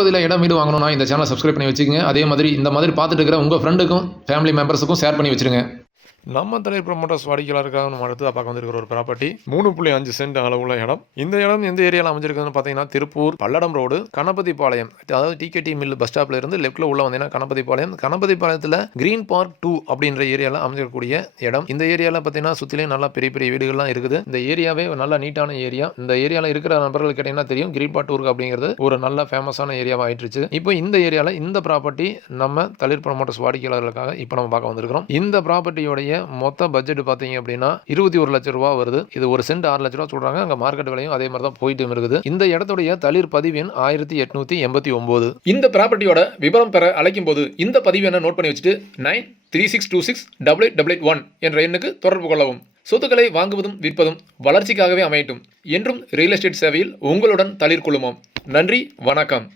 பதில இடம் வீடு வாங்கணும்னா இந்த சேனலை சப்ஸ்கிரைப் பண்ணி வச்சுக்கோங்க. அதே மாதிரி இந்த மாதிரி பார்த்துட்டு இருக்கிற உங்கள் ஃப்ரெண்டுக்கும் ஃபேமிலி மெம்பர்ஸுக்கும் ஷேர் பண்ணி வச்சுருங்க. நம்ம தலை ப்ரொமோட்டர்ஸ் வாடிக்கையாளருக்காக நம்ம அடுத்ததாக பார்க்க வந்திருக்கிற ஒரு ப்ராப்பர்ட்டி மூணு புள்ளி அஞ்சு சென்ட் அளவுள்ள இடம். இந்த இடம் எந்த ஏரியாவில் அமைஞ்சிருக்குதுன்னு பார்த்தீங்கன்னா திருப்பூர் பல்லடம் ரோடு கணபதிபாளையம். அதாவது டிகேடி மில் பஸ் ஸ்டாப்ல இருந்து லெஃப்ட்ல உள்ள வந்தீங்கன்னா கணபதிபாளையம். கணபதிபாளையத்தில் கிரீன் பார்க் டூ அப்படின்ற ஏரியாவில் அமைஞ்சிருக்கக்கூடிய இடம். இந்த ஏரியாவில் பார்த்தீங்கன்னா சுற்றிலையும் நல்லா பெரிய பெரிய வீடுகள்லாம் இருக்குது. இந்த ஏரியாவே நல்லா நீட்டான ஏரியா இந்த ஏரியாவில் இருக்கிற நபர்கள் கேட்டிங்கன்னா தெரியும் கிரீன் பார்க் டூருக்கு அப்படிங்கிறது ஒரு நல்ல ஃபேமஸான ஏரியாவாக ஆயிட்டுருச்சு. இப்போ இந்த ஏரியாவில் இந்த ப்ராப்பர்ட்டி நம்ம தளிர் ப்ரொமோட்டர்ஸ் வாடிக்கையாளர்களுக்காக இப்போ நம்ம பார்க்க வந்திருக்கிறோம். இந்த ப்ராப்பர்ட்டியோடைய மொத்த பட்ஜெட் பார்த்தீங்க அப்படின்னா இருபத்தி ஒரு லட்ச ரூபா வருது. இது ஒரு சென்ட் ஆறு லட்ச ரூபா சொல்றாங்க. அங்கே மார்க்கெட் விலையும் அதே மாதிரி தான் போயிட்டு இருக்குது. இந்த இடத்துடைய தளிர் பதிவு எண் ஆயிரத்தி எட்நூத்தி எண்பத்தி ஒன்பது இந்த ப்ராப்பர்ட்டியோட விவரம் பெற அழைக்கும் போது இந்த பதிவு என்ன நோட் பண்ணி வச்சுட்டு nine three six two six double eight double eight one என்ற எண்ணுக்கு தொடர்பு கொள்ளவும். சொத்துக்களை வாங்குவதும் விற்பதும் வளர்ச்சிக்காகவே அமையட்டும் என்றும் ரியல் எஸ்டேட் சேவையில் உங்களுடன் தளிர் குழுமம் நன்றி வணக்கம்.